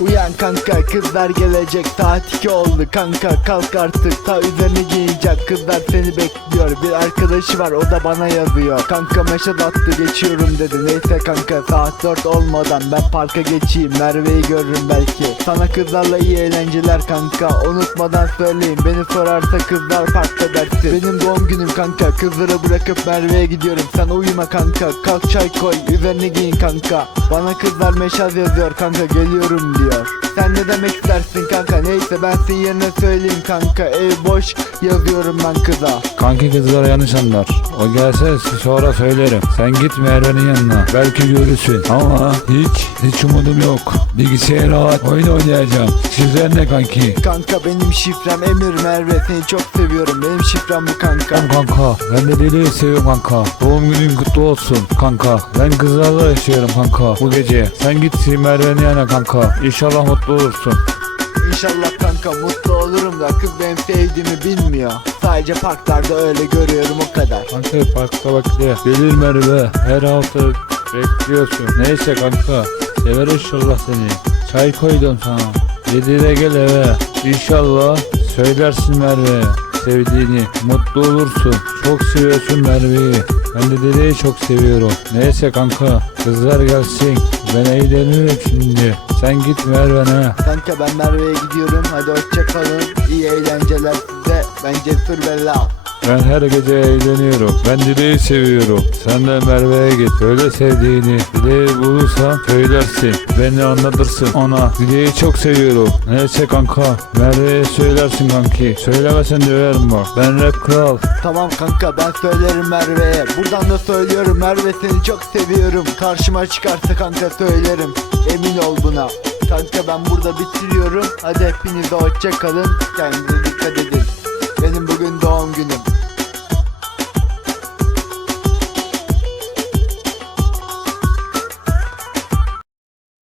Uyan kanka kızlar gelecek. Saat 2 oldu kanka kalk artık. Ta üzerine giyecek kızlar seni bekliyor. Bir arkadaşı var o da bana yazıyor. Kanka meşat attı geçiyorum dedi. Neyse kanka saat 4 olmadan ben parka geçeyim. Merve'yi görürüm belki. Sana kızlarla iyi eğlenceler kanka. Unutmadan söyleyin beni sorarsa kızlar parkta dersin Benim doğum günüm kanka kızları bırakıp Merve'ye gidiyorum. Sen uyuma kanka kalk çay koy üzerine giyin kanka. Bana kızlar meşaz yazıyor kanka geliyorum diyor Sen ne demek istersin kanka neyse ben senin yerine söyleyeyim kanka ev boş yazıyorum ben kıza Kanki kızlar yanlış anlar. O gelse sonra söylerim. Sen git Merve'nin yanına. Belki görürsün. Ama hiç, hiç umudum yok. Bilgisayara at, oyun oynayacağım. Sizler ne kanki? Kanka benim şifrem Emir Merve seni çok seviyorum benim şifrem bu kanka Tamam kanka. Ben de deliyi seviyorum kanka. Doğum günün kutlu olsun kanka. Ben kızlarla yaşıyorum kanka bu gece. Sen git Merve'nin yanına kanka. İnşallah mutlu olursun. İnşallah kanka mutlu olurum da kız benim sevdiğimi bilmiyor Sadece parklarda öyle görüyorum o kadar Kanka parkta bekle. Gelir Merve. Her hafta bekliyorsun. Neyse kanka. Sever inşallah seni. Çay koydum sana. Yedide gel eve. İnşallah söylersin Merve. Sevdiğini. Mutlu olursun. Çok seviyorsun Merve'yi. Ben de dedeyi çok seviyorum. Neyse kanka. Kızlar gelsin. Ben eğleniyorum şimdi. Sen git Merve'ne. Kanka ben Merve'ye gidiyorum hadi hoşça kalın İyi eğlenceler size ben Cesur Bella Ben her gece eğleniyorum. Ben Dile'yi seviyorum. Sen de Merve'ye git. Öyle sevdiğini Dile'yi bulursan söylersin. Beni anlatırsın ona. Dile'yi çok seviyorum. Neyse kanka. Merve'ye söylersin kanki. Söylemesen döverim bak. Ben rap kral. Tamam kanka ben söylerim Merve'ye Buradan da söylüyorum Merve seni çok seviyorum Karşıma çıkarsa kanka söylerim Emin ol buna Kanka ben burada bitiriyorum Hadi hepinize hoşça kalın Kendinize dikkat edin Benim bugün doğum günüm